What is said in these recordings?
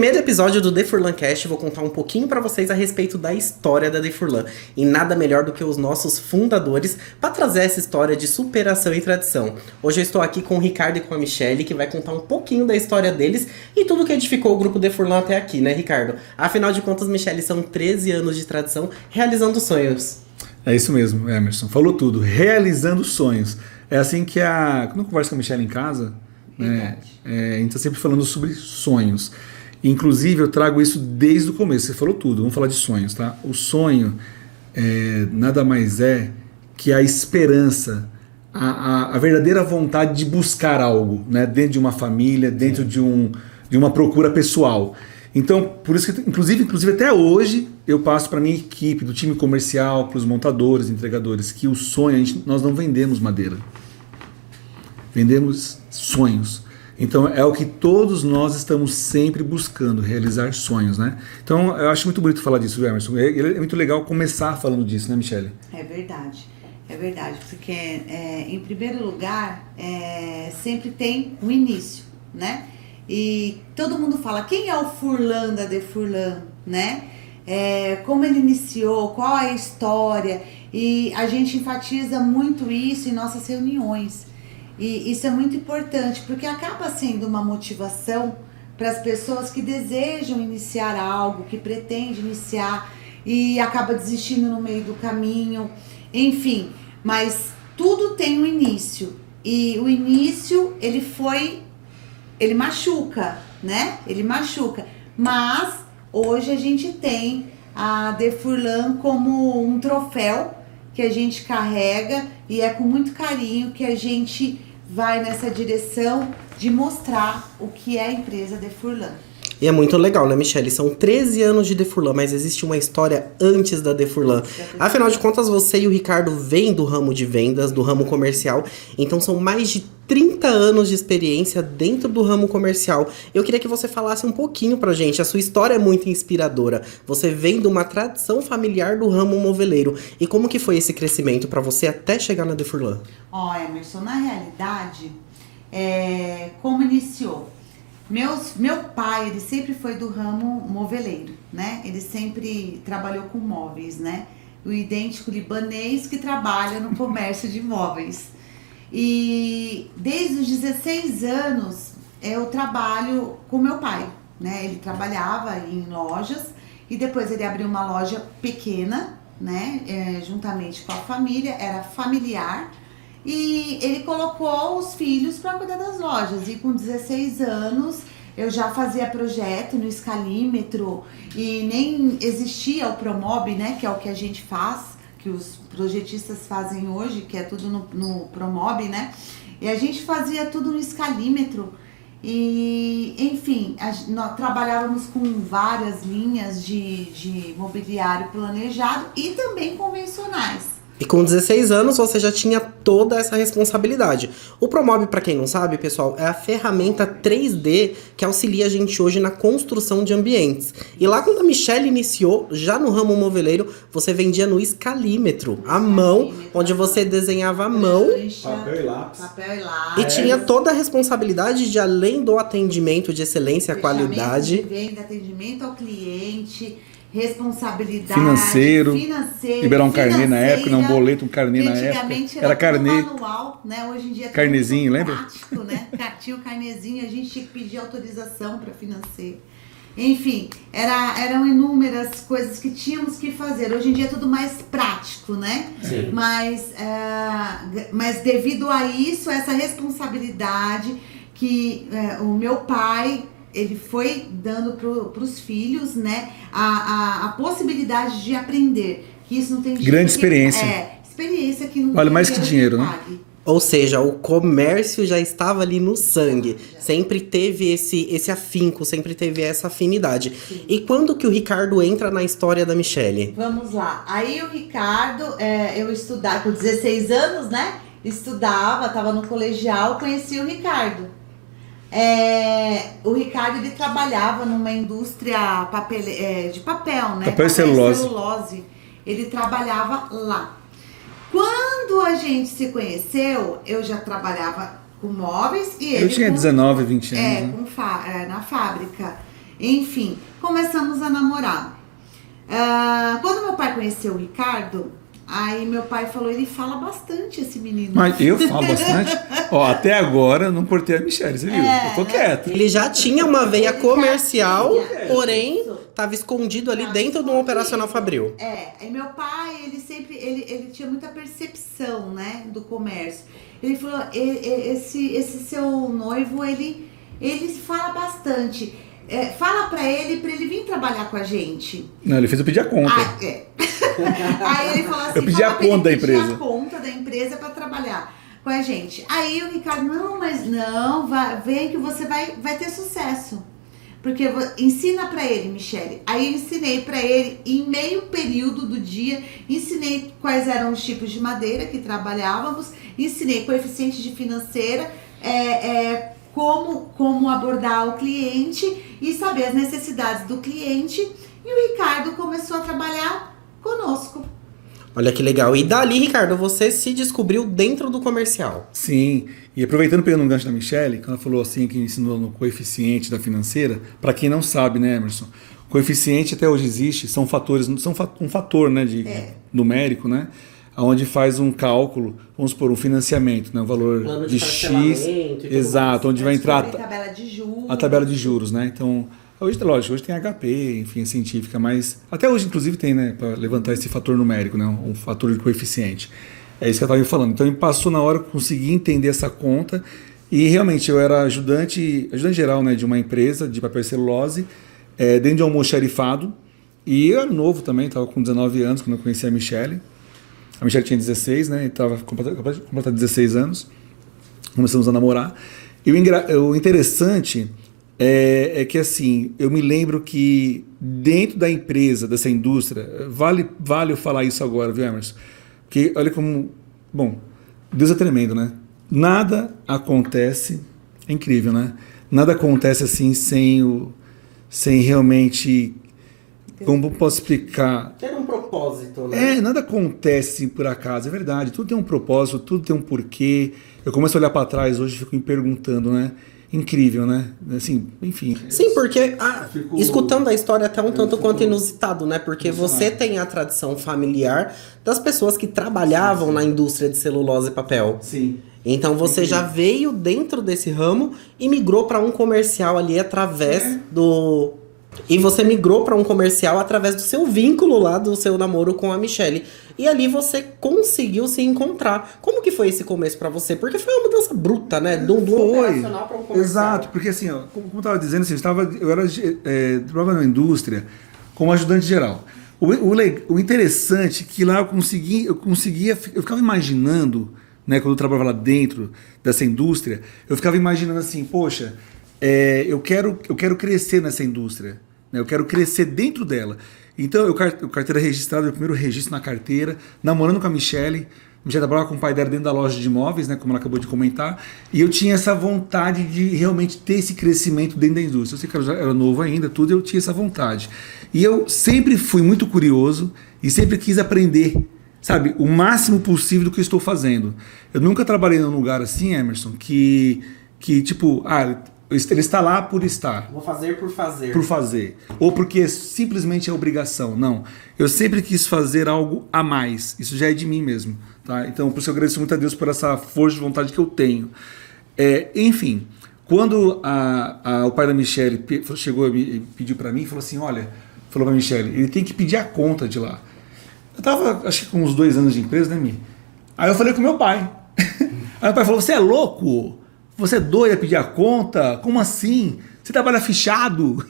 primeiro episódio do The Furlan Cast, vou contar um pouquinho pra vocês a respeito da história da The Furlan. E nada melhor do que os nossos fundadores para trazer essa história de superação e tradição. Hoje eu estou aqui com o Ricardo e com a Michelle, que vai contar um pouquinho da história deles e tudo que edificou o grupo The Furlan até aqui, né, Ricardo? Afinal de contas, Michelle, são 13 anos de tradição realizando sonhos. É isso mesmo, Emerson. Falou tudo. Realizando sonhos. É assim que quando eu converso com a Michelle em casa, né, a gente está sempre falando sobre sonhos. Inclusive, eu trago isso desde o começo. Você falou tudo. Vamos falar de sonhos, tá? O sonho nada mais é que a esperança, a verdadeira vontade de buscar algo, né, dentro de uma família, dentro de uma procura pessoal. Então, por isso que, inclusive até hoje, eu passo para a minha equipe, do time comercial, para os montadores, entregadores, que o sonho, nós não vendemos madeira. Vendemos sonhos. Então, é o que todos nós estamos sempre buscando, realizar sonhos, né? Então, eu acho muito bonito falar disso, Emerson. É muito legal começar falando disso, né, Michelle? É verdade, porque, em primeiro lugar, sempre tem um início, né? E todo mundo fala, quem é o Furlan da The Furlan, né? Como ele iniciou, qual é a história, e a gente enfatiza muito isso em nossas reuniões. E isso é muito importante, porque acaba sendo uma motivação para as pessoas que desejam iniciar algo, que pretendem iniciar e acaba desistindo no meio do caminho, enfim. Mas tudo tem um início, e o início, ele machuca, né? Ele machuca, mas hoje a gente tem a The Furlan como um troféu que a gente carrega, e é com muito carinho que a gente vai nessa direção de mostrar o que é a empresa The Furlan. E é muito legal, né, Michelle? São 13 anos de The Furlan, mas existe uma história antes da The Furlan. Afinal de contas, você e o Ricardo vêm do ramo de vendas, do ramo comercial, então são mais de 30 anos de experiência dentro do ramo comercial. Eu queria que você falasse um pouquinho pra gente. A sua história é muito inspiradora. Você vem de uma tradição familiar do ramo moveleiro. E como que foi esse crescimento pra você até chegar na The Furlan? Emerson, na realidade, como iniciou? Meu pai, ele sempre foi do ramo moveleiro, né? Ele sempre trabalhou com móveis, né? O idêntico libanês que trabalha no comércio de móveis. E desde os 16 anos eu trabalho com meu pai, né? Ele trabalhava em lojas e depois ele abriu uma loja pequena, né? Juntamente com a família, era familiar. E ele colocou os filhos para cuidar das lojas. E com 16 anos eu já fazia projeto no escalímetro e nem existia o Promob, né? Que é o que a gente faz, que os projetistas fazem hoje, que é tudo no Promob, né? E a gente fazia tudo no escalímetro. E, enfim, nós trabalhávamos com várias linhas de mobiliário planejado e também convencionais. E com 16 anos você já tinha toda essa responsabilidade. O Promob, para quem não sabe, pessoal, é a ferramenta 3D que auxilia a gente hoje na construção de ambientes. E lá quando a Michelle iniciou, já no ramo moveleiro, você vendia no escalímetro, à mão, onde você desenhava à mão. Papel e lápis. E tinha toda a responsabilidade de, além do atendimento de excelência, qualidade. De venda, atendimento ao cliente, responsabilidade financeiro, liberar um carnê na época, não um boleto, um carnê na época. Antigamente era carnê manual, né? Hoje em dia é carnezinho, lembra? Prático, né? Tinha o carnezinho, a gente tinha que pedir autorização para financeiro. Enfim, eram inúmeras coisas que tínhamos que fazer. Hoje em dia é tudo mais prático, né? Sim. Mas devido a isso, essa responsabilidade que o meu pai, ele foi dando para os filhos, né, a possibilidade de aprender, que isso não tem grande experiência. Experiência que não vale mais que dinheiro, né? Ou seja, o comércio já estava ali no sangue. Sempre teve esse afinco, sempre teve essa afinidade. Sim. E quando que o Ricardo entra na história da Michelle? Vamos lá. Aí o Ricardo, eu estudava com 16 anos, né? Estudava, estava no colegial, conheci o Ricardo. O Ricardo, ele trabalhava numa indústria de papel, né? Papel e celulose. Ele trabalhava lá. Quando a gente se conheceu, eu já trabalhava com móveis e ele... Eu tinha 19, 20 anos. Na fábrica. Enfim, começamos a namorar. Quando meu pai conheceu o Ricardo, aí meu pai falou, ele fala bastante esse menino. Mas eu falo bastante. Ó, até agora eu não cortei a Michelle, você viu? Eu tô quieto. Ele já tinha uma veia Ele já comercial, tinha. porém Isso. tava escondido ali dentro do operacional Fabril. Aí meu pai, ele tinha muita percepção, né, do comércio. Ele falou, esse seu noivo, ele fala bastante. Fala pra ele vir trabalhar com a gente. Não, ele fez eu pedir a conta. Aí ele falou assim, Eu pedi a conta da empresa. a conta da empresa pra trabalhar com a gente. Aí o Ricardo, não, vem que você vai ter sucesso. Porque ensina pra ele, Michele. Aí eu ensinei pra ele, em meio período do dia, ensinei quais eram os tipos de madeira que trabalhávamos, ensinei coeficiente de financeira, como abordar o cliente e saber as necessidades do cliente. E o Ricardo começou a trabalhar conosco. Olha que legal. E dali, Ricardo, você se descobriu dentro do comercial. Sim, e aproveitando, pegando um gancho da Michelle, quando ela falou assim que ensinou no coeficiente da financeira, para quem não sabe, né, Emerson? Coeficiente até hoje existe, são fatores, um fator, né, numérico, né, onde faz um cálculo, vamos supor, um financiamento, né, um valor Plano de X, exato, onde vai entrar a tabela de juros. a tabela de juros, né? Então, hoje, lógico, hoje tem HP, enfim, é científica, mas até hoje, inclusive, tem, né, para levantar esse fator numérico, né, um fator de coeficiente. É isso que eu estava falando. Então, me passou na hora que eu consegui entender essa conta e realmente eu era ajudante geral, né, de uma empresa de papel e celulose, dentro de um almoxarifado, e eu era novo também, estava com 19 anos quando eu conheci a Michelle. A Michelle tinha 16, né, e estava completando 16 anos. Começamos a namorar. E o interessante é que, assim, eu me lembro que dentro da empresa, dessa indústria, vale eu falar isso agora, viu, Emerson? Porque olha como... Bom, Deus é tremendo, né? Nada acontece... É incrível, né? Nada acontece assim sem realmente... Como posso explicar? Ter um propósito, né? Nada acontece por acaso, é verdade. Tudo tem um propósito, tudo tem um porquê. Eu começo a olhar para trás hoje e fico me perguntando, né? Incrível, né? Assim, enfim. Sim, porque escutando a história até um tanto quanto inusitado, né? Porque você tem a tradição familiar das pessoas que trabalhavam na indústria de celulose e papel. Sim. Então você já veio dentro desse ramo e migrou para um comercial ali através do... E você migrou para um comercial através do seu vínculo lá, do seu namoro com a Michelle. E ali você conseguiu se encontrar. Como que foi esse começo para você? Porque foi uma mudança bruta, né? Do operacional para um comercial. Exato, porque assim, ó, como eu estava dizendo, assim, eu trabalhava na indústria como ajudante geral. O interessante é que lá eu ficava imaginando, né, quando eu trabalhava lá dentro dessa indústria, eu ficava imaginando assim, poxa, eu quero crescer nessa indústria, né? Eu quero crescer dentro dela. Então, eu carteira registrada, meu primeiro registro na carteira, namorando com a Michelle. A Michelle trabalhava com o pai dela dentro da loja de imóveis, né, como ela acabou de comentar. E eu tinha essa vontade de realmente ter esse crescimento dentro da indústria. Eu sei que eu já era novo ainda, tudo, eu tinha essa vontade. E eu sempre fui muito curioso e sempre quis aprender, sabe, o máximo possível do que eu estou fazendo. Eu nunca trabalhei num lugar assim, Emerson, que tipo, ele está lá por estar. Vou fazer por fazer. Por fazer. Ou porque simplesmente é obrigação. Não. Eu sempre quis fazer algo a mais. Isso já é de mim mesmo. Tá? Então, por isso eu agradeço muito a Deus por essa força de vontade que eu tenho. Enfim, quando o pai da Michelle chegou e pediu para mim, falou assim, olha, falou para a Michelle, ele tem que pedir a conta de lá. Eu tava, acho que com uns 2 anos de empresa, né, Mi? Aí eu falei com meu pai. Aí o pai falou, você é louco? Você é doido a pedir a conta? Como assim? Você trabalha fichado?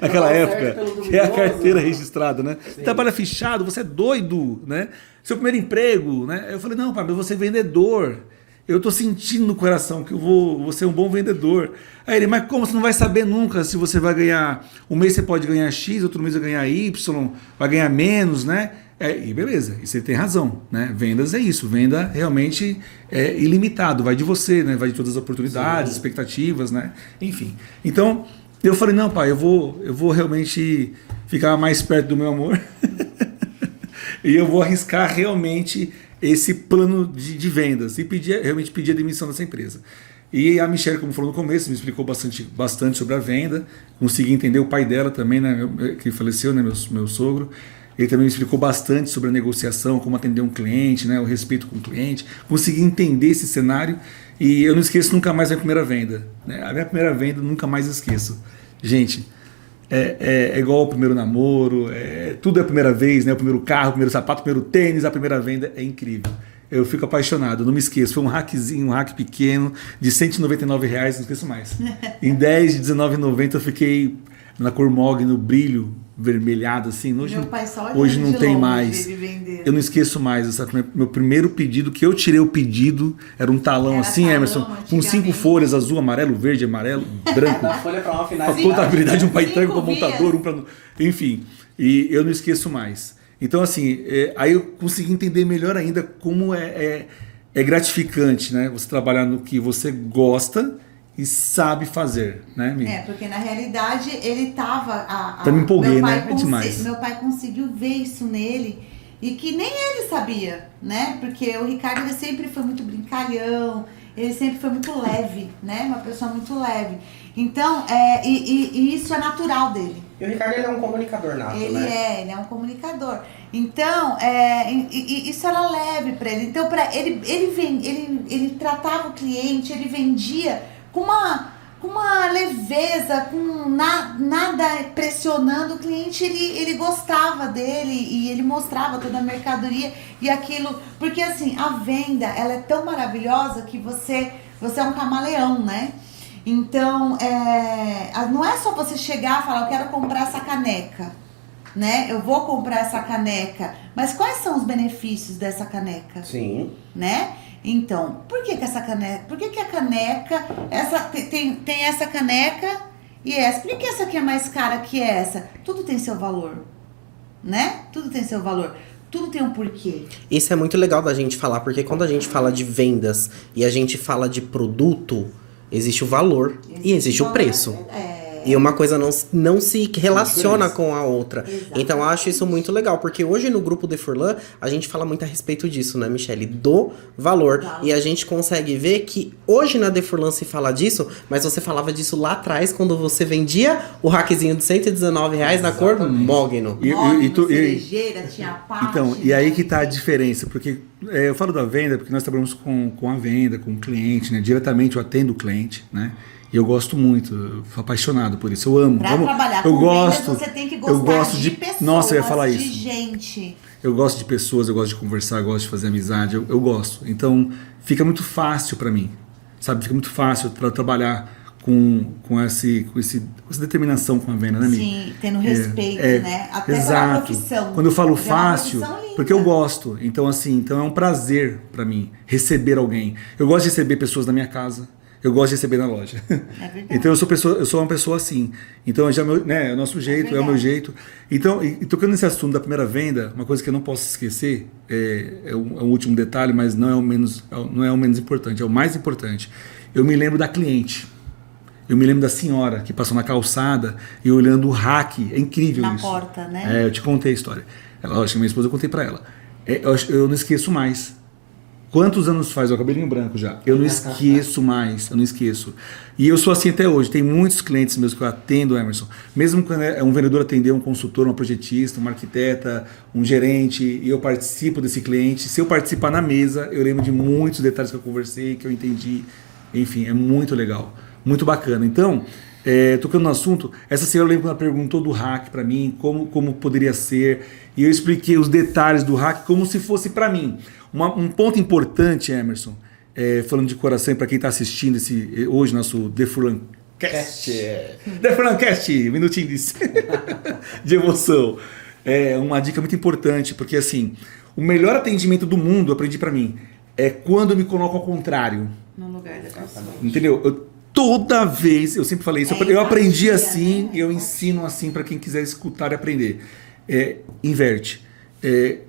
Naquela época, que é a carteira registrada, né? Sim. Você trabalha fichado, você é doido, né? Seu primeiro emprego, né? Eu falei, não, pai, mas você é vendedor. Eu tô sentindo no coração que eu vou ser um bom vendedor. Aí ele, mas como? Você não vai saber nunca se você vai ganhar... Um mês você pode ganhar X, outro mês vai ganhar Y, vai ganhar menos, né? E beleza, e você tem razão, né? Vendas é isso, venda realmente é ilimitado, vai de você, né? Vai de todas as oportunidades, sim, expectativas, né? Enfim. Então, eu falei, não, pai, eu vou realmente ficar mais perto do meu amor e eu vou arriscar realmente esse plano de vendas e realmente pedir a demissão dessa empresa. E a Michelle, como falou no começo, me explicou bastante sobre a venda. Consegui entender o pai dela também, né, que faleceu, né, meu sogro. Ele também me explicou bastante sobre a negociação, como atender um cliente, né, o respeito com o cliente. Consegui entender esse cenário e eu não esqueço nunca mais a minha primeira venda. Né? A minha primeira venda, nunca mais esqueço. Gente, é igual ao primeiro namoro, tudo é a primeira vez, né? O primeiro carro, o primeiro sapato, o primeiro tênis, a primeira venda é incrível. Eu fico apaixonado, não me esqueço. Foi um hackzinho, um hack pequeno, de R$199, não esqueço mais. Em 10 de R$19,90 eu fiquei na cor Mog, no brilho vermelhado, assim. Hoje não tem mais. Eu não esqueço mais. Meu primeiro pedido, que eu tirei o pedido, era um talão assim, talão, Emerson, com 5 folhas, azul, amarelo, verde, amarelo, branco. Uma folha para uma finalidade. A contabilidade, um paitão para montador, um para... Enfim, e eu não esqueço mais. Então, assim, aí eu consegui entender melhor ainda como é gratificante, né? Você trabalhar no que você gosta e sabe fazer, né, amiga? Porque na realidade ele tava... Tá me empolguei, né? É demais. Meu pai conseguiu ver isso nele e que nem ele sabia, né? Porque o Ricardo, ele sempre foi muito brincalhão, ele sempre foi muito leve, né? Uma pessoa muito leve. Então, e isso é natural dele. E o Ricardo, ele é um comunicador nato, né? Ele é um comunicador. Então, isso era leve para ele. Então, ele tratava o cliente, ele vendia com uma leveza, com nada pressionando o cliente. Ele gostava dele e ele mostrava toda a mercadoria e aquilo. Porque assim, a venda, ela é tão maravilhosa que você é um camaleão, né? Então, não é só você chegar e falar, eu quero comprar essa caneca, né? Eu vou comprar essa caneca. Mas quais são os benefícios dessa caneca? Sim. Né? Então, por que essa caneca? Por que a caneca, tem essa caneca e essa? Por que essa aqui é mais cara que essa? Tudo tem seu valor, né? Tudo tem seu valor. Tudo tem um porquê. Isso é muito legal da gente falar, porque quando a gente fala de vendas e a gente fala de produto, existe o valor e existe o preço. E uma coisa não se relaciona com a outra. Exatamente. Então, eu acho isso muito legal. Porque hoje no grupo de Furlan, a gente fala muito a respeito disso, né, Michele? Do valor. E a gente consegue ver que hoje na Defurlan se fala disso, mas você falava disso lá atrás, quando você vendia o hackzinho de R$119 na cor Mogno. Cerejeira, tinha parte. Então, e aí que tá a diferença. Porque eu falo da venda, porque nós trabalhamos com a venda, com o cliente, né? Diretamente eu atendo o cliente, né? E eu gosto muito, eu sou apaixonado por isso. Eu amo. Pra trabalhar com vendas, você tem que gostar de pessoas, nossa, eu ia falar isso. de gente. Eu gosto de pessoas, eu gosto de conversar, eu gosto de fazer amizade, eu gosto. Então, fica muito fácil para mim, sabe? Fica muito fácil para trabalhar com essa determinação com a venda, né, amiga? Sim, tendo respeito, né? Até exato. pela profissão. Quando eu falo fácil, porque eu gosto. Então, assim, é um prazer para mim receber alguém. Eu gosto de receber pessoas na minha casa. Eu gosto de receber na loja. É verdade. Então eu sou uma pessoa assim. Então já é o nosso jeito, é o meu jeito. Então, e tocando nesse assunto da primeira venda, uma coisa que eu não posso esquecer, é um último detalhe, mas não é o menos importante, é o mais importante. Eu me lembro da cliente. Eu me lembro da senhora que passou na calçada e olhando o hack. É incrível isso. Na porta, né? Eu te contei a história. Minha esposa, eu contei pra ela. Eu não esqueço mais. Quantos anos faz? O cabelinho branco já. Eu não esqueço mais, eu não esqueço. E eu sou assim até hoje. Tem muitos clientes meus que eu atendo, Emerson. Mesmo quando um vendedor atender um consultor, uma projetista, uma arquiteta, um gerente, e eu participo desse cliente. Se eu participar na mesa, eu lembro de muitos detalhes que eu conversei, que eu entendi. Enfim, é muito legal. Muito bacana. Então, tocando no assunto, essa senhora, eu lembro que ela perguntou do hack para mim, como poderia ser. E eu expliquei os detalhes do hack como se fosse para mim. Um ponto importante, Emerson, falando de coração, para quem está assistindo hoje, nosso Defurlan Cast. Defurlan Cast, minutinho de emoção. Uma dica muito importante, porque assim, o melhor atendimento do mundo, eu aprendi para mim, é quando eu me coloco ao contrário. No lugar da pessoa. Entendeu? Toda vez, eu sempre falei isso, eu aprendi assim, e eu ensino assim para quem quiser escutar e aprender. Inverte.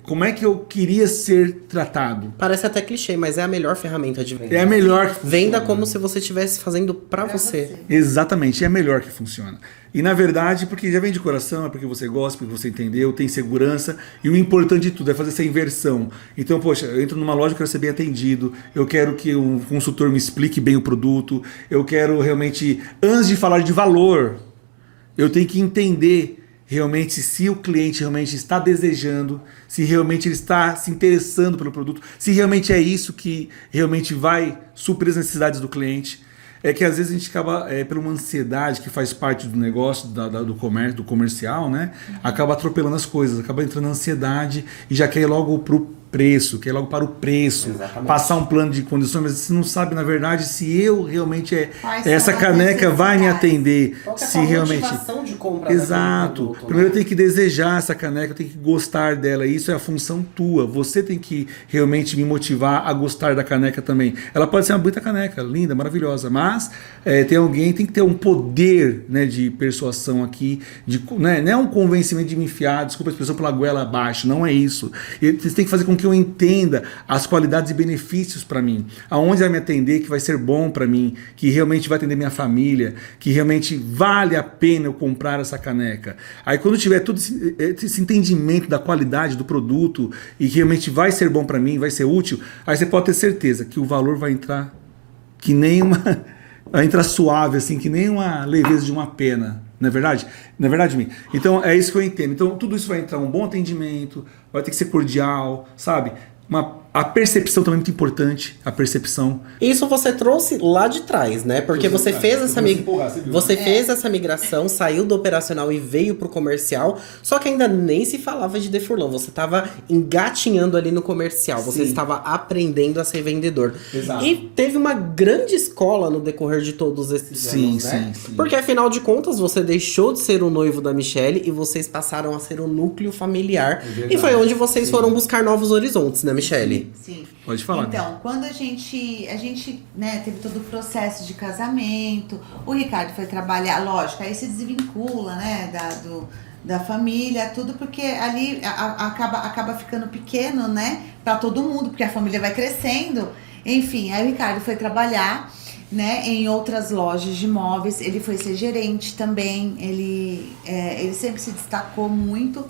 como é que eu queria ser tratado. Parece até clichê, mas é a melhor ferramenta de venda. É a melhor que funciona. Venda como se você estivesse fazendo pra você. Exatamente, é a melhor que funciona. E na verdade, porque já vem de coração, é porque você gosta, porque você entendeu, tem segurança. E o importante de tudo é fazer essa inversão. Então, poxa, eu entro numa loja, eu quero ser bem atendido, eu quero que um consultor me explique bem o produto, eu quero realmente, antes de falar de valor, eu tenho que entender realmente se o cliente realmente está desejando, se realmente ele está se interessando pelo produto, se realmente é isso que realmente vai suprir as necessidades do cliente. É que às vezes a gente acaba, por uma ansiedade que faz parte do negócio, do comércio, do comercial, né? Acaba atropelando as coisas, acaba entrando na ansiedade e já quer ir logo pro preço, quer ir logo para o preço, Exatamente. passar um plano de condições, mas você não sabe, na verdade, se eu realmente Quais essa são as caneca vai me necessidades? atender. Qual que é a Se tua realmente. motivação de compra Exato. daquele produto, Primeiro eu né? tenho que desejar essa caneca, eu tenho que gostar dela. Isso é a função tua. Você tem que realmente me motivar a gostar da caneca também. Ela pode ser uma bonita caneca, linda, maravilhosa, mas tem que ter um poder, né, de persuasão aqui, né, não é um convencimento de me enfiar, desculpa a expressão, pela goela abaixo, não é isso. Você tem que fazer com que eu entenda as qualidades e benefícios para mim, aonde vai me atender, que vai ser bom para mim, que realmente vai atender minha família, que realmente vale a pena eu comprar essa caneca. Aí quando tiver todo esse entendimento da qualidade do produto e que realmente vai ser bom para mim, vai ser útil, aí você pode ter certeza que o valor vai entrar que nem uma... vai entrar suave, assim, que nem uma leveza de uma pena. Não é verdade? Não é verdade, Mi? Então, é isso que eu entendo. Então, tudo isso vai entrar um bom atendimento, vai ter que ser cordial, sabe? A percepção também é muito importante, a percepção. Isso você trouxe lá de trás, né? Porque você fez essa migração, saiu do operacional e veio pro comercial, só que ainda nem se falava de Defurlan. Você estava engatinhando ali no comercial, você estava aprendendo a ser vendedor. Exato. E teve uma grande escola no decorrer de todos esses anos, né? Sim. Porque afinal de contas, você deixou de ser o noivo da Michelle e vocês passaram a ser o núcleo familiar. verdade. E foi onde vocês foram buscar novos horizontes, né, Michelle? Sim. Pode falar. Então, quando a gente né, teve todo o processo de casamento, o Ricardo foi trabalhar, lógico, aí se desvincula, né, da família, tudo, porque ali acaba ficando pequeno, né, pra todo mundo, porque a família vai crescendo. Enfim, aí o Ricardo foi trabalhar, né, em outras lojas de móveis, ele foi ser gerente também, ele sempre se destacou muito,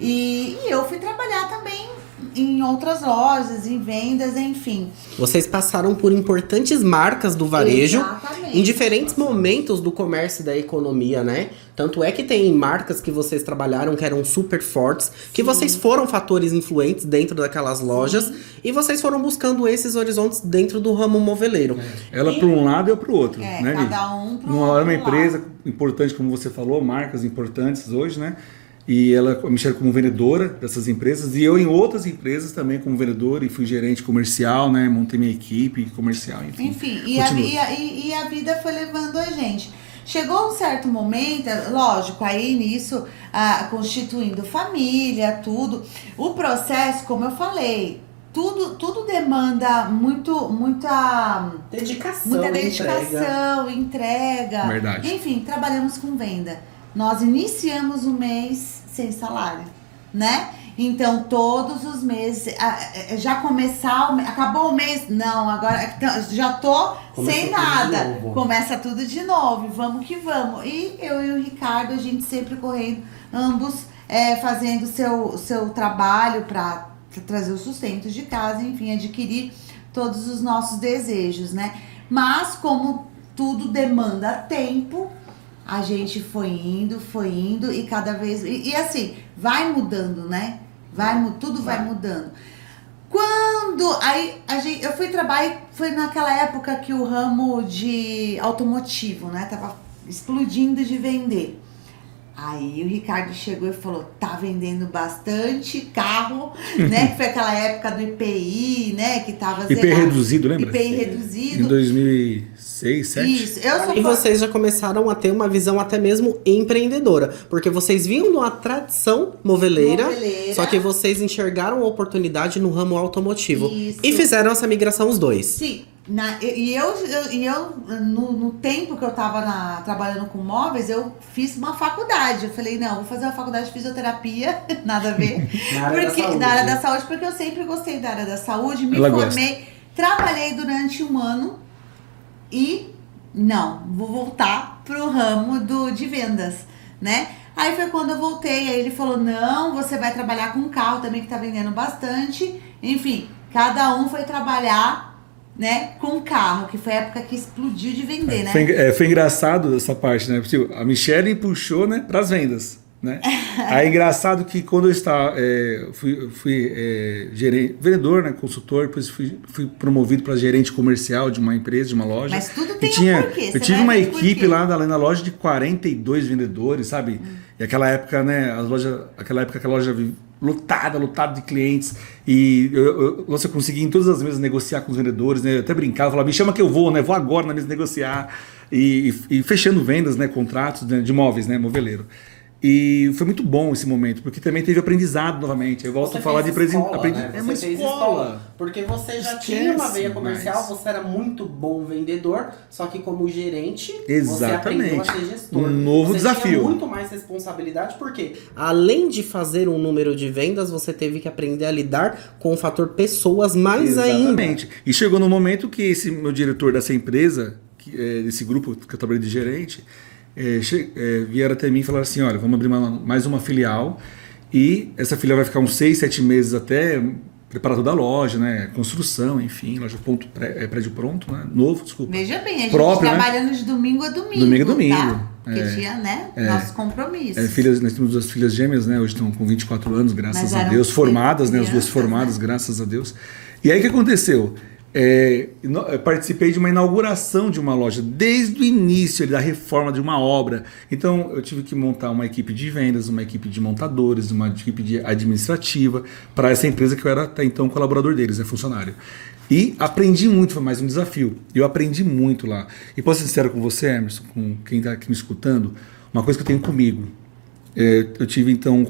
e eu fui trabalhar também em outras lojas, em vendas, enfim. Vocês passaram por importantes marcas do varejo. Exatamente. Em diferentes momentos do comércio e da economia, né? Tanto é que tem marcas que vocês trabalharam que eram super fortes, que vocês foram fatores influentes dentro daquelas lojas e vocês foram buscando esses horizontes dentro do ramo moveleiro. Ela para um lado e eu para o outro, né, Mi? Cada um para uma empresa importante, como você falou, marcas importantes hoje, né? E a Michelle como vendedora dessas empresas, e eu em outras empresas também como vendedor, e fui gerente comercial, né? Montei minha equipe comercial, enfim. Enfim, e a vida foi levando a gente. Chegou um certo momento, lógico, aí nisso, constituindo família, tudo. O processo, como eu falei, tudo demanda muita dedicação, entrega. Verdade. Enfim, trabalhamos com venda. Nós iniciamos o mês sem salário, né? Então, todos os meses, acabou o mês? Não, agora já tô sem nada. Começa tudo de novo, vamos que vamos. E eu e o Ricardo, a gente sempre correndo, ambos fazendo seu trabalho para trazer o sustento de casa, enfim, adquirir todos os nossos desejos, né? Mas, como tudo demanda tempo, a gente foi indo e cada vez... E assim, vai mudando, né? Tudo vai mudando. Quando... Aí eu fui trabalhar... Foi naquela época que o ramo de automotivo, né? Tava explodindo de vender. Aí o Ricardo chegou e falou, tá vendendo bastante carro, né? Que foi aquela época do IPI, né? Que tava IPI reduzido, lembra? IPI reduzido. Em 2006, 2007? Isso. E vocês já começaram a ter uma visão até mesmo empreendedora. Porque vocês vinham de uma tradição moveleira, só que vocês enxergaram a oportunidade no ramo automotivo. Isso. E fizeram essa migração os dois. Sim. No tempo que eu tava trabalhando com móveis, eu fiz uma faculdade. Eu falei, não, vou fazer uma faculdade de fisioterapia, nada a ver. Na área da saúde, porque eu sempre gostei da área da saúde, me formei, trabalhei durante um ano e não, vou voltar pro ramo de vendas, né? Aí foi quando eu voltei, aí ele falou, não, você vai trabalhar com carro também, que tá vendendo bastante. Enfim, cada um foi trabalhar, né, com carro, que foi a época que explodiu de vender, né? Foi engraçado essa parte, né? Porque a Michelle puxou, né, para as vendas, né? Aí engraçado que quando eu estava, fui gerente, vendedor, né, consultor, depois fui promovido para gerente comercial de uma empresa, de uma loja. Mas tudo tem um porquê. Eu tive uma equipe lá na loja de 42 vendedores, sabe? E aquela época, né, aquela loja lotada de clientes, e eu consegui em todas as mesas negociar com os vendedores, né? Eu até brincava, falava, me chama que eu vou, né? Vou agora na mesa negociar, e fechando vendas, né? Contratos, né, de móveis, né? Moveleiro. E foi muito bom esse momento, porque também teve aprendizado novamente. Eu volto a falar de escola, né? É uma escola. Porque você já tinha uma veia comercial, você era muito bom vendedor, só que como gerente, você aprendeu a ser gestor. Um novo desafio. Tinha muito mais responsabilidade, porque além de fazer um número de vendas, você teve que aprender a lidar com o fator pessoas mais ainda. Exatamente. E chegou no momento que esse meu diretor dessa empresa, desse grupo que eu trabalhei de gerente, vieram até mim e falaram assim, olha, vamos abrir mais uma filial e essa filial vai ficar uns 6, 7 meses até preparar toda a loja, né? Construção, enfim, loja prédio pronto, né? Novo, desculpa. Veja bem, a gente próprio, trabalhando, né? De domingo a domingo. Tá? Porque tinha, né? Nossos compromissos. Nós temos 2 filhas gêmeas, né? Hoje estão com 24 anos, graças a Deus. Formadas, né? As 2 formadas, né? Graças a Deus. E aí o que aconteceu? Eu participei de uma inauguração de uma loja desde o início da reforma de uma obra. Então eu tive que montar uma equipe de vendas, uma equipe de montadores, uma equipe de administrativa para essa empresa que eu era até então colaborador deles, funcionário. E aprendi muito, foi mais um desafio. Eu aprendi muito lá. E posso ser sincero com você, Emerson, com quem está aqui me escutando, uma coisa que eu tenho comigo. Eu tive então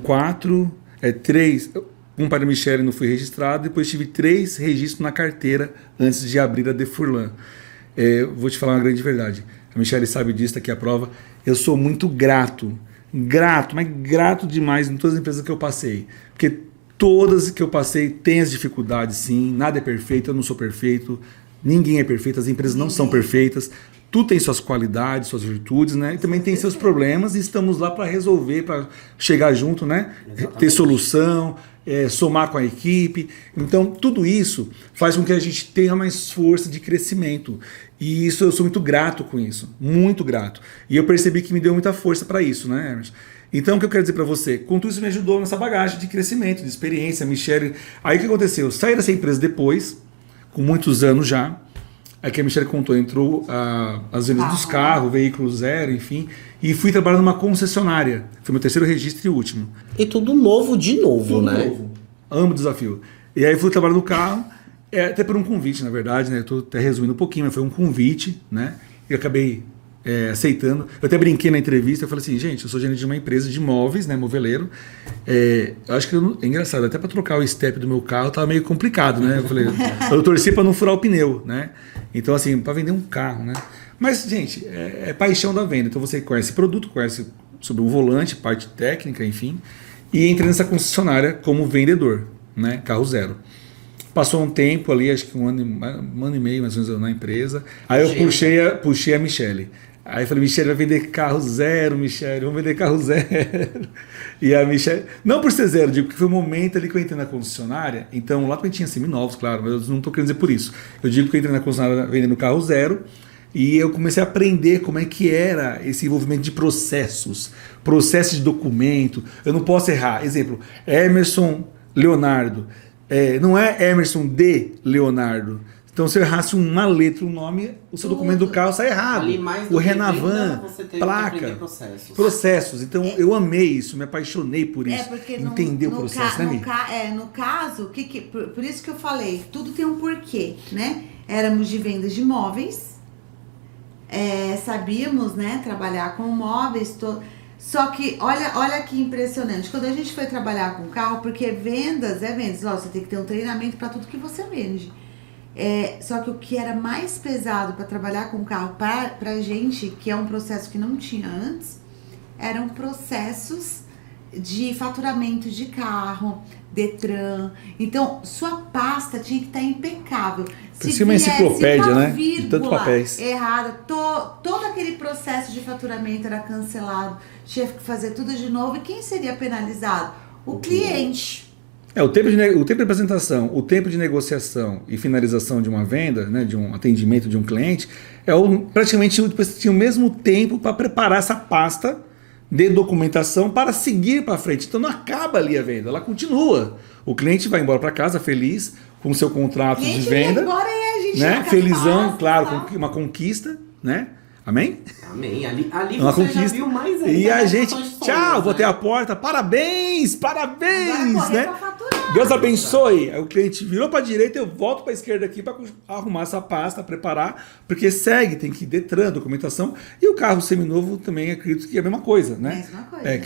3... Um para a Michelle não fui registrado, depois tive 3 registros na carteira antes de abrir a Defurlan. Vou te falar uma grande verdade. A Michelle sabe disso, tá aqui a prova. Eu sou muito grato, mas grato demais em todas as empresas que eu passei. Porque todas que eu passei têm as dificuldades, sim. Nada é perfeito, eu não sou perfeito. Ninguém é perfeito, as empresas não são perfeitas. Tudo tem suas qualidades, suas virtudes, né? E também tem seus problemas e estamos lá para resolver, para chegar junto, né? Exatamente. Ter solução, somar com a equipe. Então, tudo isso faz com que a gente tenha mais força de crescimento. E isso eu sou muito grato com isso, muito grato. E eu percebi que me deu muita força para isso, né, Emerson? Então, o que eu quero dizer para você? Com tudo isso me ajudou nessa bagagem de crescimento, de experiência, Michelle. Aí o que aconteceu? Eu saí dessa empresa depois, com muitos anos já. Aí que a Michelle contou, entrou as vendas dos carros, veículo zero, enfim, e fui trabalhar numa concessionária. Foi meu 3º registro e último. E tudo novo de novo, tudo né? Novo. Amo o desafio. E aí fui trabalhar no carro, até por um convite, na verdade, né? Eu estou até resumindo um pouquinho, mas foi um convite, né? E eu acabei aceitando. Eu até brinquei na entrevista, eu falei assim, gente, eu sou gerente de uma empresa de móveis, né? Moveleiro. Eu acho que é engraçado, até para trocar o step do meu carro tava meio complicado, né? Eu falei, eu torci para não furar o pneu, né? Então, assim, para vender um carro, né? Mas, gente, é paixão da venda. Então, você conhece produto, conhece sobre o volante, parte técnica, enfim, e entra nessa concessionária como vendedor, né? Carro zero. Passou um tempo ali, acho que um ano e meio, mais ou menos, na empresa. Aí eu puxei a Michelle. Aí eu falei, Michelle, vai vender carro zero, Michelle, vamos vender carro zero. E a Michelle, não por ser zero, digo, porque foi o momento ali que eu entrei na concessionária. Então, lá também tinha seminovos, claro, mas eu não estou querendo dizer por isso. Eu digo que eu entrei na concessionária vendendo carro zero e eu comecei a aprender como é que era esse envolvimento de processos de documento. Eu não posso errar. Exemplo, Emerson Leonardo. Não é Emerson de Leonardo. Então, se eu errasse uma letra, um nome, o seu documento do carro sai errado. Ali mais do o Renavan, placa, processos. Então, eu amei isso, me apaixonei por isso. Porque entender o processo, né, Mi? No caso, por isso que eu falei, tudo tem um porquê, né? Éramos de vendas de móveis, sabíamos, né, trabalhar com móveis, só que, olha que impressionante, quando a gente foi trabalhar com carro, porque vendas é vendas, você tem que ter um treinamento para tudo que você vende. Só que o que era mais pesado para trabalhar com carro pra gente, que é um processo que não tinha antes, eram processos de faturamento de carro, Detran. Então, sua pasta tinha que estar impecável. Parecia uma enciclopédia, né? De tantos papéis. Errada, todo aquele processo de faturamento era cancelado. Tinha que fazer tudo de novo. E quem seria penalizado? O cliente. O tempo de apresentação, o tempo de negociação e finalização de uma venda, né, de um atendimento de um cliente, praticamente você tinha o mesmo tempo para preparar essa pasta de documentação para seguir para frente. Então não acaba ali a venda, ela continua. O cliente vai embora para casa feliz com o seu contrato de venda, né? Felizão, claro, com uma conquista, né? Amém? Amém. Ali uma você conquista. já viu mais ainda. E a gente, tchau, né? vou ter a porta, parabéns, né? Pra Deus abençoe. Aí o cliente virou para a direita, eu volto para a esquerda aqui para arrumar essa pasta, preparar, porque segue, tem que ir Detran, documentação. E o carro seminovo também acredito que é a mesma coisa, né? Mesma coisa. É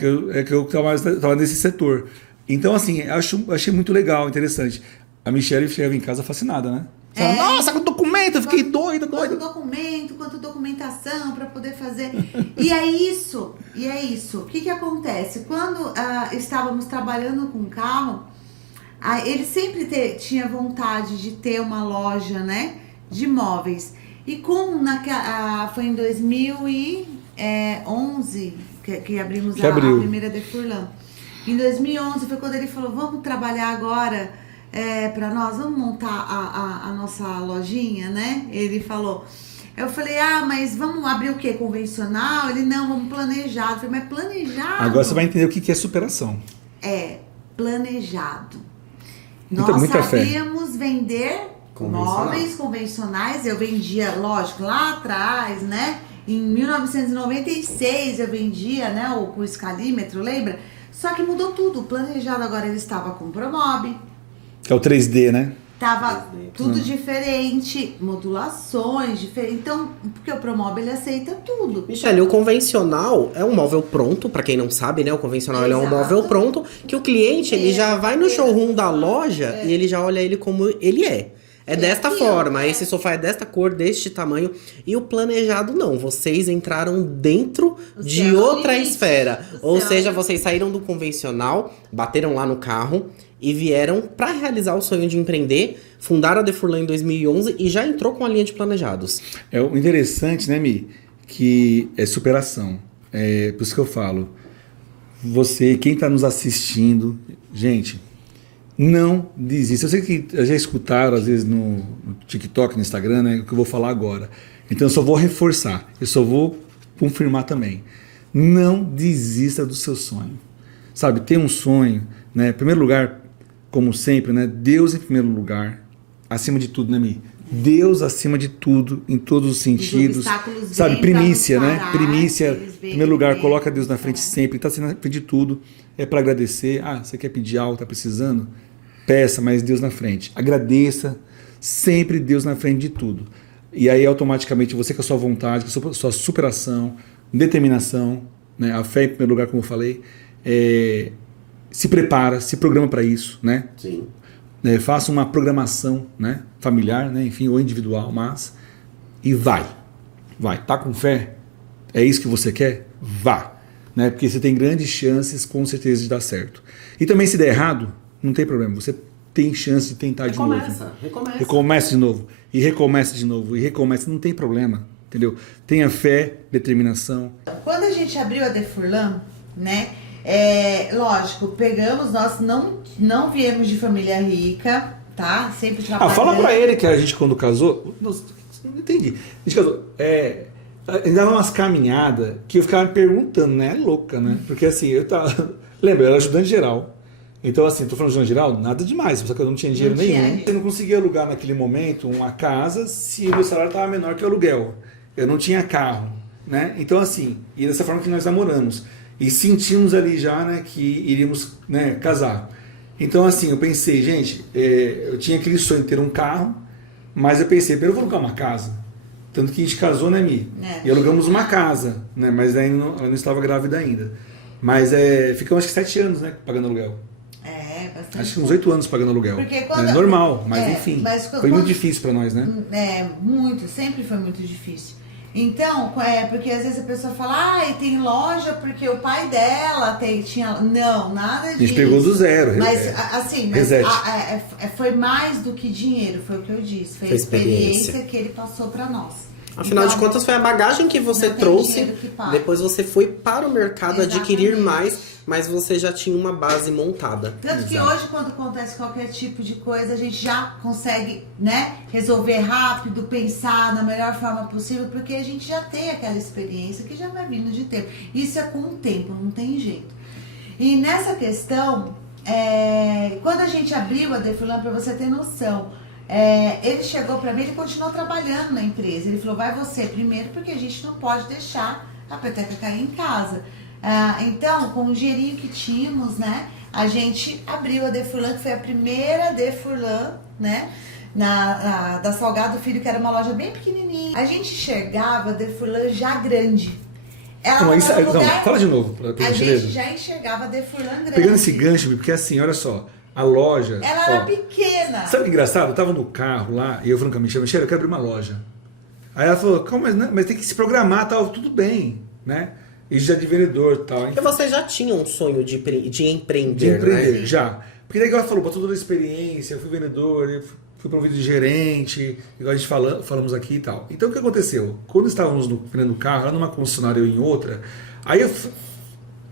que eu estava nesse setor. Então, assim, achei muito legal, interessante. A Michelle chegava em casa fascinada, né? Nossa, quanto documento, eu fiquei doida. Quanto documento, quanto documentação para poder fazer. E é isso. O que acontece? Quando estávamos trabalhando com carro, ele sempre tinha vontade de ter uma loja, né, de móveis. E como foi em 2011 que abrimos a primeira Defurlan. Em 2011 foi quando ele falou, vamos trabalhar agora para nós, vamos montar a nossa lojinha, né? Ele falou. Eu falei, mas vamos abrir o quê? Convencional? Ele, não, vamos planejado. Eu falei, mas planejado? Agora você vai entender o que é superação. Planejado. Muita sabíamos vender móveis convencionais. Eu vendia, lógico, lá atrás, né? Em 1996 eu vendia, né, com o escalímetro, lembra? Só que mudou tudo. O planejado agora ele estava com o Promob. Que é o 3D, né? Tava tudo diferente, modulações diferentes. Então, porque o Promob ele aceita tudo. Michelle, o convencional é um móvel pronto, pra quem não sabe, né? O convencional ele é um móvel pronto, que o cliente ele já vai no showroom da loja e ele já olha ele como ele é. É desta forma, esse sofá é desta cor, deste tamanho. E o planejado não, vocês entraram dentro de outra esfera. Ou seja, vocês saíram do convencional, bateram lá no carro e vieram para realizar o sonho de empreender, fundaram a Defurlan em 2011 e já entrou com a linha de planejados. O interessante, né, Mi, que é superação. Por isso que eu falo, você, quem está nos assistindo, gente, não desista. Eu sei que já escutaram, às vezes, no TikTok, no Instagram, né, o que eu vou falar agora. Então, eu só vou reforçar, eu só vou confirmar também. Não desista do seu sonho. Sabe, ter um sonho, né, em primeiro lugar, como sempre, né, Deus em primeiro lugar, acima de tudo, né, Mi? Deus acima de tudo, em todos os sentidos. Sabe, primícia, né? Primícia, em primeiro lugar, coloca Deus na frente sempre, está sendo na frente de tudo. É para agradecer. Você quer pedir algo, está precisando? Peça, mas Deus na frente. Agradeça, sempre Deus na frente de tudo. E aí, automaticamente, você com a sua vontade, com a sua superação, determinação, né? A fé em primeiro lugar, como eu falei, se prepara, se programa para isso, né? Sim. Faça uma programação, né, familiar, né, enfim, ou individual, e vai. Tá com fé? É isso que você quer? Vá, né, porque você tem grandes chances, com certeza, de dar certo. E também, se der errado, não tem problema, você tem chance de tentar de novo. Recomeça de novo, e recomeça de novo, e recomeça, não tem problema, entendeu? Tenha fé, determinação. Quando a gente abriu a Defurlan, né, lógico, nós não viemos de família rica, tá? Sempre trabalhando. Fala pra ele que a gente quando casou, não entendi. A gente casou, a gente dava umas caminhadas que eu ficava me perguntando, né? É louca, né? Porque assim, lembra, eu era ajudante geral. Então assim, tô falando de ajudante geral, nada demais, só que eu não tinha dinheiro nenhum. Eu não conseguia alugar naquele momento uma casa se o meu salário estava menor que o aluguel. Eu não tinha carro, né? Então assim, e dessa forma que nós namoramos. E sentimos ali já, né, que iríamos, né, casar. Então, assim, eu pensei, gente, eu tinha aquele sonho de ter um carro, mas eu pensei, eu vou alugar uma casa. Tanto que a gente casou, né, Mi? E alugamos uma casa, né, mas ela não estava grávida ainda. Mas ficamos acho que 7 anos, né, pagando aluguel. bastante. Acho que uns 8 anos pagando aluguel. Porque quando, é normal, mas enfim. Mas foi muito difícil para nós, né? Muito, sempre foi muito difícil. Então, porque às vezes a pessoa fala, tem loja porque o pai dela tinha. Não, nada disso. A gente pegou do zero. Mas, assim, foi mais do que dinheiro, foi o que eu disse. Foi a experiência que ele passou para nós. Afinal de contas, foi a bagagem que você trouxe, depois você foi para o mercado adquirir mais, mas você já tinha uma base montada. Tanto que hoje, quando acontece qualquer tipo de coisa, a gente já consegue, né, resolver rápido, pensar na melhor forma possível, porque a gente já tem aquela experiência que já vai vindo de tempo. Isso é com o tempo, não tem jeito. E nessa questão, quando a gente abriu a Defurlan, para você ter noção, ele chegou para mim, ele continuou trabalhando na empresa. Ele falou, vai você primeiro, porque a gente não pode deixar a peteca cair em casa. Então, com o dinheirinho que tínhamos, né, a gente abriu a Defurlan, que foi a primeira Defurlan, né, da Salgado Filho, que era uma loja bem pequenininha. A gente enxergava a Defurlan já grande. Fala de novo. A gente já enxergava a Defurlan grande. Pegando esse gancho, porque assim, olha só, a loja... Ela era pequena. Sabe o que é engraçado? Eu tava no carro lá, e eu falando com a Michelle, eu quero abrir uma loja. Aí ela falou, calma, mas tem que se programar, tal, tudo bem, né? E já de vendedor e tal. Porque você já tinha um sonho de empreender, De empreender, né? já. Porque daí ela falou, botou toda a experiência, eu fui vendedor, eu fui promovido de gerente, igual a gente falamos aqui e tal. Então o que aconteceu? Quando estávamos vendendo carro, ela numa concessionária ou em outra, aí eu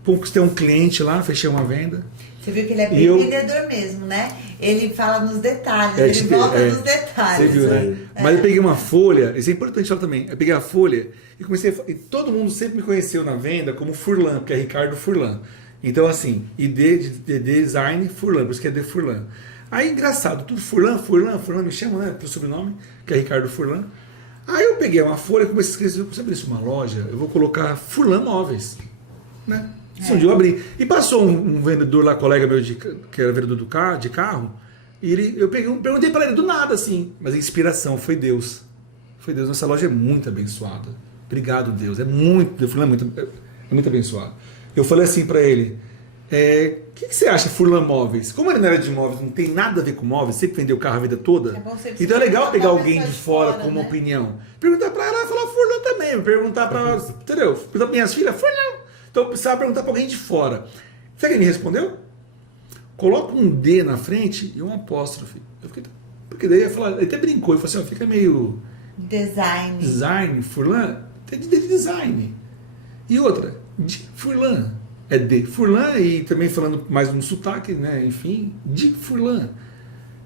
conquistei um cliente lá, fechei uma venda. Você viu que ele é bem vendedor mesmo, né? Ele fala nos detalhes, ele volta nos detalhes. Você viu, né? Mas eu peguei uma folha, isso é importante falar também, eu peguei a folha e comecei e todo mundo sempre me conheceu na venda como Furlan, porque é Ricardo Furlan. Então assim, ID de design Furlan, por isso que é de Furlan. Aí engraçado, tudo Furlan me chama, né, pelo sobrenome, que é Ricardo Furlan. Aí eu peguei uma folha e comecei a escrever, sabe isso, uma loja, eu vou colocar Furlan Móveis, né? Um dia eu abri. E passou um vendedor lá, colega meu, que era vendedor de carro, e eu perguntei para ele do nada, assim, mas a inspiração foi Deus. Foi Deus. Nossa loja é muito abençoada. Obrigado, Deus. Eu falei, é muito abençoado. Eu falei assim para ele, o que você acha, Furlan Móveis? Como ele não era de móveis, não tem nada a ver com móveis, sempre vendeu carro a vida toda, então é legal pegar alguém de fora com uma opinião. Perguntar para ela falar Furlan também. Perguntar para, entendeu? Perguntar para minhas filhas, Furlan. Então eu precisava perguntar para alguém de fora. Sabe o que ele me respondeu? Coloca um D na frente e um apóstrofe. Eu fiquei, porque daí ele até brincou, ele falou assim, fica meio... Design, Furlan, é de design. E outra, de Furlan. É de Furlan e também falando mais no sotaque, né? Enfim, de Furlan.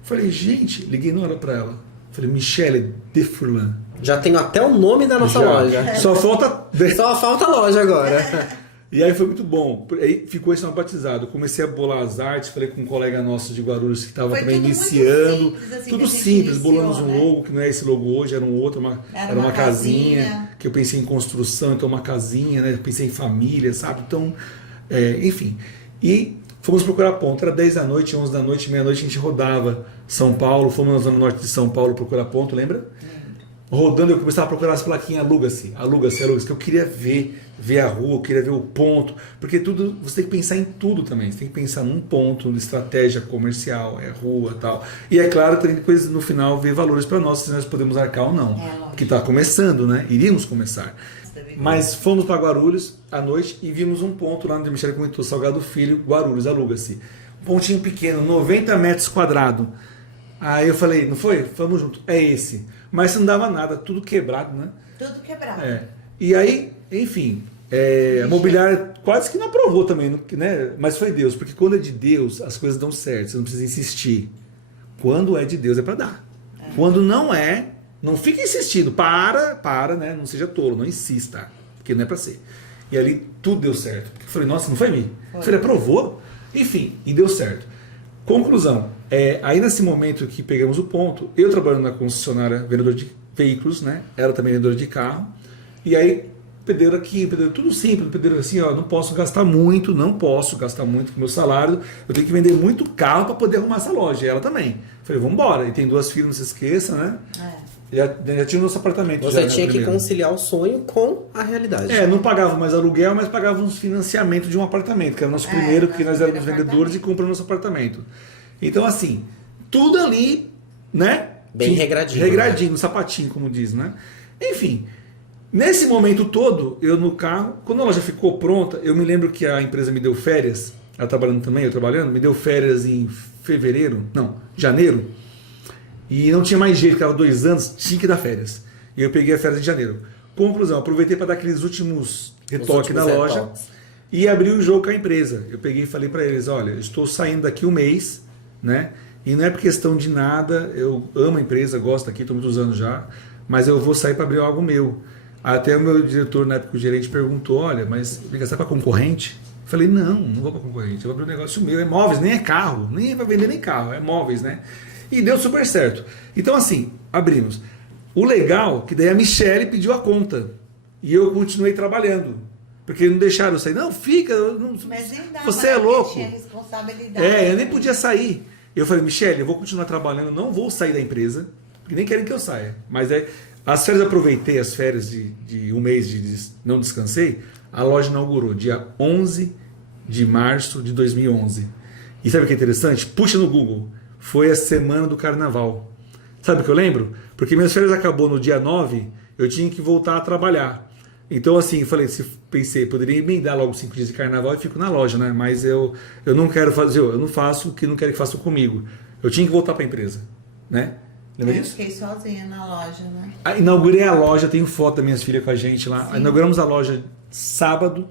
Falei, gente, liguei na hora para ela. Falei, Michelle, de Furlan. Já tenho até o nome da nossa loja. Só falta a loja agora. E aí foi muito bom. Aí ficou esse nome batizado. Eu comecei a bolar as artes, falei com um colega nosso de Guarulhos que estava também iniciando. Simples, assim, tudo simples, bolamos um logo, que não é esse logo hoje, era um outro, era uma casinha, que eu pensei em construção, então uma casinha, né? Eu pensei em família, sabe? Então, enfim. E fomos procurar ponto. Era 10 da noite, 11 da noite, meia-noite, a gente rodava São Paulo, fomos na zona norte de São Paulo procurar ponto, lembra? Rodando, eu começava a procurar as plaquinhas, aluga-se, que eu queria ver a rua, eu queria ver o ponto, porque tudo, você tem que pensar em tudo também, você tem que pensar num ponto, estratégia comercial, rua e tal. E é claro, tem depois no final ver valores para nós, se nós podemos arcar ou não, que está começando, né? Iríamos começar. Mas fomos para Guarulhos à noite e vimos um ponto lá onde a Michelle comentou, Salgado Filho, Guarulhos, aluga-se. Um pontinho pequeno, 90 metros quadrados. Aí eu falei, não foi? Vamos junto, é esse. Mas não dava nada, tudo quebrado, né? Tudo quebrado. E aí, enfim, a mobiliária quase que não aprovou também, né? Mas foi Deus, porque quando é de Deus, as coisas dão certo, você não precisa insistir. Quando é de Deus, é para dar. Quando não é, não fica insistindo, para, né? Não seja tolo, não insista, porque não é para ser. E ali tudo deu certo. Eu falei, nossa, não foi mim? Eu falei, aprovou? Enfim, e deu certo. Conclusão, aí nesse momento que pegamos o ponto, eu trabalhando na concessionária, vendedor de veículos, né? Ela também vendedora de carro, e aí pedreiro aqui, pedreiro tudo simples, pedreiro assim, ó, não posso gastar muito com meu salário, eu tenho que vender muito carro para poder arrumar essa loja, e ela também. Falei, vamos embora, e tem 2 filhas, não se esqueça, né? Já tinha o nosso apartamento. Você já, tinha que primeiro. conciliar o sonho com a realidade. Não pagava mais aluguel, mas pagava uns financiamento de um apartamento, que era o nosso primeiro, porque nós éramos vendedores e compramos nosso apartamento. Então, assim, tudo ali, né? Bem regradinho. Regradinho, no sapatinho, como diz, né? Enfim, nesse momento todo, eu no carro, quando a loja ficou pronta, eu me lembro que a empresa me deu férias, ela trabalhando também, eu trabalhando, me deu férias em janeiro, e não tinha mais jeito, ficava 2 anos, tinha que dar férias. E eu peguei a férias em janeiro. Conclusão, aproveitei para dar aqueles últimos retoques na loja e abri o jogo com a empresa. Eu peguei e falei para eles, olha, eu estou saindo daqui um mês, né? E não é por questão de nada, eu amo a empresa, gosto aqui, estou muitos anos já, mas eu vou sair para abrir algo meu. Até o meu diretor, na época, o gerente, perguntou, olha, mas você está para concorrente? Eu falei, não vou para concorrente, eu vou abrir um negócio meu, é móveis, nem é carro, nem vai vender nem carro, é móveis, né? E deu super certo. Então, assim, abrimos. O legal, que daí a Michelle pediu a conta, e eu continuei trabalhando. Porque não deixaram eu sair. Não, fica. Mas nem dava, você é louco. Tinha responsabilidade. Eu nem podia sair. Eu falei, Michelle, eu vou continuar trabalhando, não vou sair da empresa, porque nem querem que eu saia. Mas as férias, aproveitei as férias de um mês não descansei, a loja inaugurou dia 11 de março de 2011. E sabe o que é interessante? Puxa no Google. Foi a semana do carnaval. Sabe o que eu lembro? Porque minhas férias acabou no dia 9, eu tinha que voltar a trabalhar. Então, assim, pensei, poderia emendar logo 5 dias de carnaval e fico na loja, né? Mas eu não quero fazer, eu não faço o que não quero que façam comigo. Eu tinha que voltar para a empresa, né? Lembra disso? Eu fiquei sozinha na loja, né? Inaugurei a loja, tenho foto das minhas filhas com a gente lá. Sim. Inauguramos a loja sábado,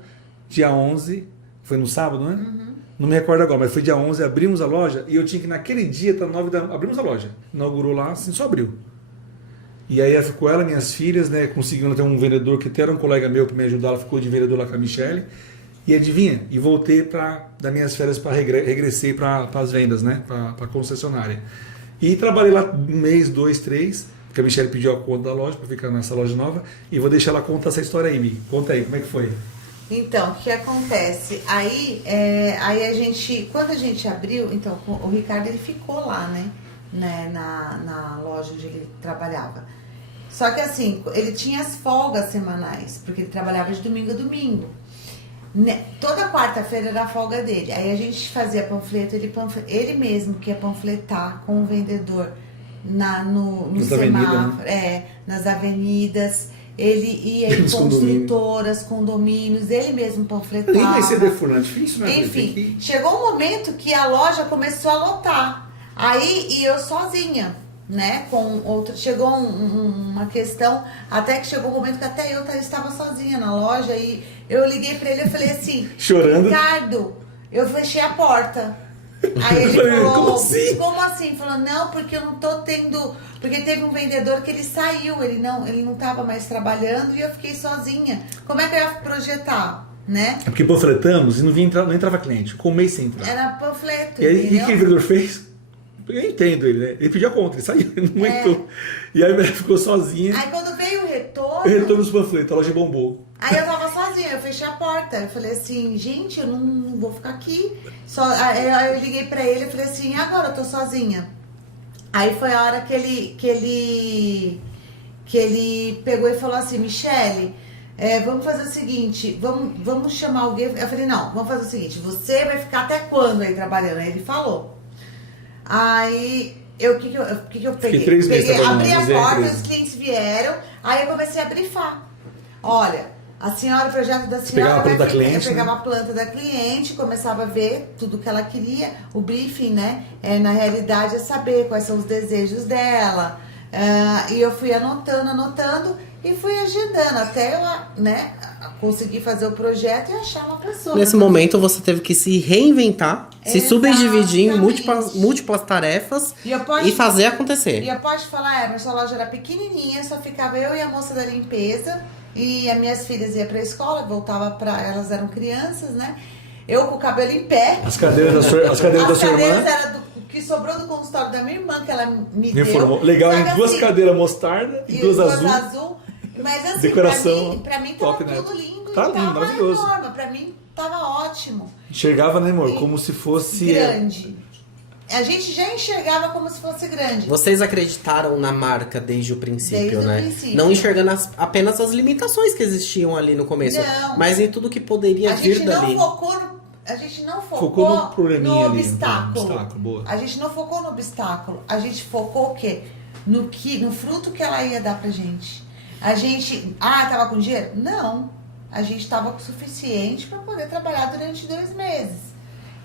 dia 11. Foi no sábado, né? Uhum. Não me recordo agora, mas foi dia 11, abrimos a loja e eu tinha que naquele dia, abrimos a loja. Inaugurou lá, assim, só abriu. E aí ficou ela, minhas filhas, né? Conseguindo ter um vendedor que até era um colega meu para me ajudar, ela ficou de vendedor lá com a Michelle. E adivinha? E voltei das minhas férias para regressei para as vendas, né? Para a concessionária. E trabalhei lá 1 mês, 2, 3, porque a Michelle pediu a conta da loja para ficar nessa loja nova. E vou deixar ela contar essa história aí, Mi. Conta aí, como é que foi? Então, o que acontece? Aí a gente, quando a gente abriu, então o Ricardo ele ficou lá, né? Na loja onde ele trabalhava. Só que assim, ele tinha as folgas semanais, porque ele trabalhava de domingo a domingo. Toda quarta-feira era a folga dele. Aí a gente fazia panfleto, ele mesmo que ia panfletar com o vendedor no semáforo, nas avenidas. Ele ia em construtoras, condomínios, ele mesmo panfletava. Nem vai ser defurante, difícil, né? Enfim, chegou um momento que a loja começou a lotar. Aí, e eu sozinha, né? Chegou uma questão, até que chegou um momento que até eu estava sozinha na loja e eu liguei pra ele e falei assim, chorando. Ricardo, eu fechei a porta. Aí ele falou, como assim? Falou, não, porque eu não tô tendo... Porque teve um vendedor que ele saiu, ele não tava mais trabalhando e eu fiquei sozinha. Como é que eu ia projetar, né? É porque panfletamos e não entrava cliente, com um mês sem entrar. Era panfleto, e aí, o que o vendedor fez? Eu entendo ele, né? Ele pediu a conta, ele saiu, ele não aguentou. E aí ela ficou sozinha. Aí quando veio o retorno... O retorno dos panfletos, a loja bombou. Aí eu tava sozinha, eu fechei a porta. Eu falei assim, gente, eu não vou ficar aqui. Aí eu liguei pra ele e falei assim, agora eu tô sozinha. Aí foi a hora que ele pegou e falou assim, Michelle, vamos fazer o seguinte, vamos chamar alguém. Eu falei, não, vamos fazer o seguinte, você vai ficar até quando aí trabalhando? Aí ele falou. Aí, o que eu peguei? 3 meses abri a porta, os clientes vieram, aí eu comecei a brifar. Olha, a senhora, o projeto da senhora... Eu pegava a planta da cliente, começava a ver tudo que ela queria. O briefing, né? Na realidade, é saber quais são os desejos dela. E eu fui anotando e fui agendando até eu, né, conseguir fazer o projeto e achar uma pessoa. Nesse momento você teve que se reinventar, se subdividir em múltiplas tarefas e fazer acontecer. E eu posso falar, Emerson, a loja era pequenininha, só ficava eu e a moça da limpeza e as minhas filhas iam pra escola, voltava elas eram crianças, né? Eu com o cabelo em pé. As cadeiras da sua irmã? As cadeiras eram que sobrou do consultório da minha irmã, que ela me deu. Legal, em 2 cadeiras mostarda e 2 azul. Mas assim, decoração pra mim tava top, tudo né? lindo. Tá lindo, maravilhoso. Norma, pra mim tava ótimo. Enxergava, né, amor? Como se fosse... Grande. a gente já enxergava como se fosse grande. Vocês acreditaram na marca desde o princípio, Desde o né? princípio. Não enxergando apenas as limitações que existiam ali no começo, Não. mas em tudo que poderia A vir gente dali. a gente não Focou focou no probleminha ali, obstáculo. no obstáculo, boa. A gente não focou no obstáculo. A gente focou o quê? No fruto que ela ia dar pra gente. A gente... tava com dinheiro? Não. A gente tava com o suficiente para poder trabalhar durante 2 meses.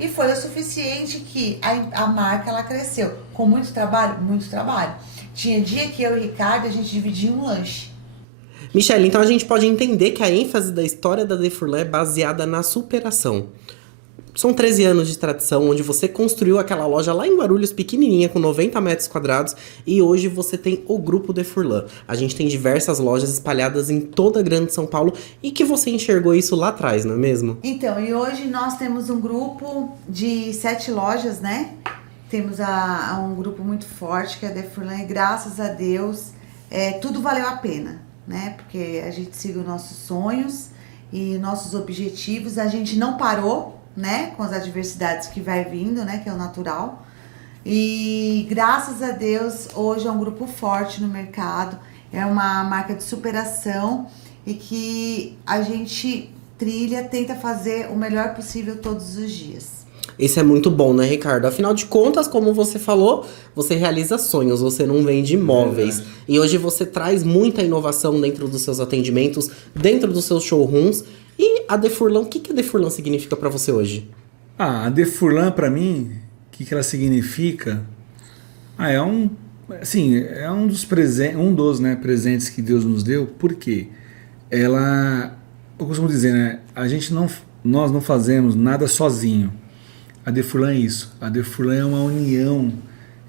E foi o suficiente que a marca, ela cresceu. Com muito trabalho? Muito trabalho. Tinha dia que eu e o Ricardo, a gente dividia um lanche. Michele, então a gente pode entender que a ênfase da história da Defurlan é baseada na superação. São 13 anos de tradição, onde você construiu aquela loja lá em Guarulhos, pequenininha, com 90 metros quadrados, e hoje você tem o Grupo Defurlan. A gente tem diversas lojas espalhadas em toda a Grande São Paulo, e que você enxergou isso lá atrás, não é mesmo? Então, e hoje nós temos um grupo de 7 lojas, né? Temos um grupo muito forte, que é a Defurlan, e graças a Deus, tudo valeu a pena, né? Porque a gente seguiu nossos sonhos e nossos objetivos, a gente não parou, né, com as adversidades que vai vindo, né, que é o natural. E graças a Deus, hoje é um grupo forte no mercado, é uma marca de superação e que a gente tenta fazer o melhor possível todos os dias. Isso é muito bom, né, Ricardo? Afinal de contas, como você falou, você realiza sonhos, você não vende imóveis. E hoje você traz muita inovação dentro dos seus atendimentos, dentro dos seus showrooms. E a Defurlan, o que a Defurlan significa para você hoje? A Defurlan, para mim, o que ela significa? É um dos presentes que Deus nos deu, porque eu costumo dizer, né? Nós não fazemos nada sozinho. A Defurlan é isso. A Defurlan é uma união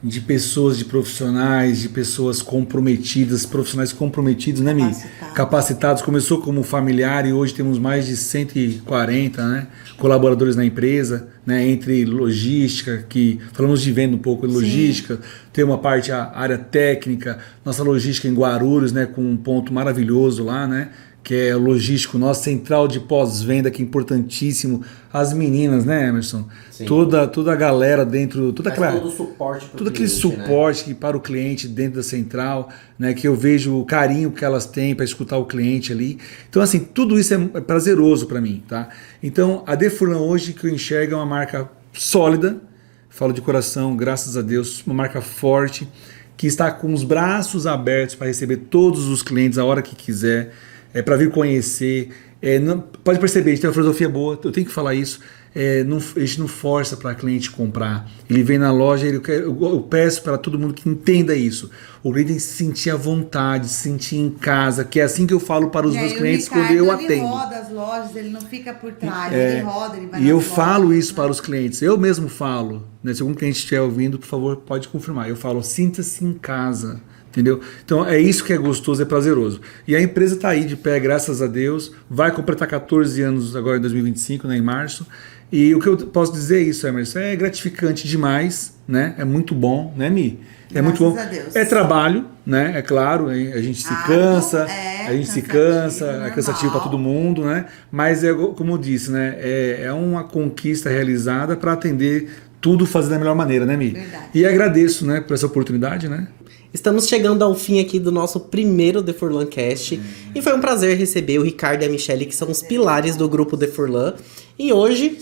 de pessoas, de profissionais, de pessoas comprometidas, profissionais comprometidos, né, Mi? Capacitados. Começou como familiar e hoje temos mais de 140, né, colaboradores na empresa, né, entre logística, que falamos de venda um pouco de logística, tem uma parte, a área técnica, nossa logística em Guarulhos, né, com um ponto maravilhoso lá, né, que é o logístico, nossa central de pós-venda, que é importantíssimo. As meninas, né, Emerson? Sim. Toda a galera dentro, todo o suporte todo aquele suporte, né, para o cliente dentro da central, né, que eu vejo o carinho que elas têm para escutar o cliente ali. Então, assim, tudo isso é prazeroso para mim, tá? Então, a Defurlan hoje, que eu enxergo, é uma marca sólida, falo de coração, graças a Deus, uma marca forte, que está com os braços abertos para receber todos os clientes a hora que quiser, para vir conhecer. Pode perceber, a gente tem uma filosofia boa, eu tenho que falar isso. A gente não força para cliente comprar. Ele vem na loja, eu peço para todo mundo que entenda isso. O cliente tem que se sentir à vontade, se sentir em casa, que é assim que eu falo para os meus clientes quando eu atendo. Ele roda as lojas, ele não fica por trás, ele roda, ele vai E eu lojas, falo isso, né, para os clientes, eu mesmo falo, né? Se algum cliente estiver ouvindo, por favor, pode confirmar. Eu falo, sinta-se em casa. Entendeu? Então é isso que é gostoso, é prazeroso. E a empresa está aí de pé, graças a Deus. Vai completar 14 anos agora em 2025, né, em março. E o que eu posso dizer é isso, Emerson, é gratificante demais, né? É muito bom, né, Mi? É muito bom. Graças a Deus. É trabalho, né? É claro, a gente se cansa, é cansativo para todo mundo, né? Mas como eu disse, né? É uma conquista realizada para atender tudo, fazer da melhor maneira, né, Mi? Verdade. E agradeço, né, por essa oportunidade, né? Estamos chegando ao fim aqui do nosso primeiro Defurlan Cast. E foi um prazer receber o Ricardo e a Michele, que são os pilares do grupo Defurlan. E hoje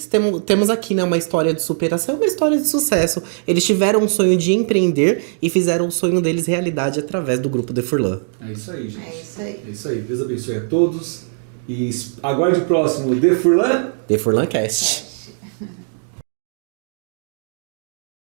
temos aqui, né, uma história de superação, uma história de sucesso. Eles tiveram um sonho de empreender e fizeram o sonho deles realidade através do grupo Defurlan. É isso aí, gente. É isso aí. É isso aí. Deus abençoe a todos. E aguarde o próximo Defurlan. Defurlan Cast.